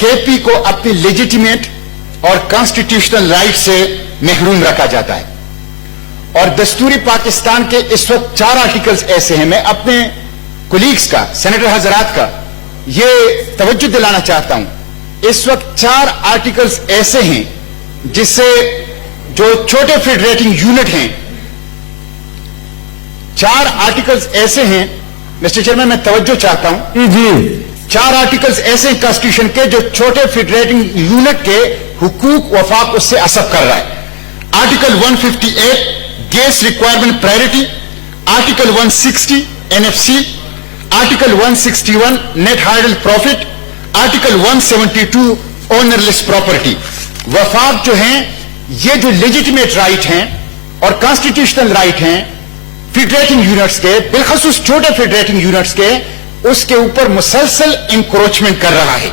KP को अपनी legitimate और कॉन्स्टिट्यूशनल राइट से महरूम रखा जाता है। और दस्तूरी पाकिस्तान के इस वक्त 4 आर्टिकल्स ऐसे हैं, मैं अपने कोलीग्स का, सेनेटर हजरात का ये तवज्जो दिलाना चाहता हूं, इस वक्त 4 आर्टिकल्स ऐसे हैं जिससे जो छोटे फेडरेटिंग यूनिट हैं, 4 आर्टिकल्स ऐसे हैं मिस्टर चेयरमैन, मैं तवज्जो चाहता हूं जी, 4 आर्टिकल्स ऐसे हैं कॉन्स्टिट्यूशन के जो छोटे फेडरेटिंग यूनिट के हुकूक वफाक उससे असब कर रहा है। Article 158 gas requirement priority, article 160 NFC, article 161 net hydel profit, article 172 ownerless property. वफाक जो हैं ये जो लेजिटिमेट राइट हैं और कॉन्स्टिट्यूशनल राइट हैं फेडरेटिंग यूनिट्स के, बिलखसूस छोटे फेडरेटिंग यूनिट्स के, उसके ऊपर मुसलसल इंक्रोचमेंट कर रहा है।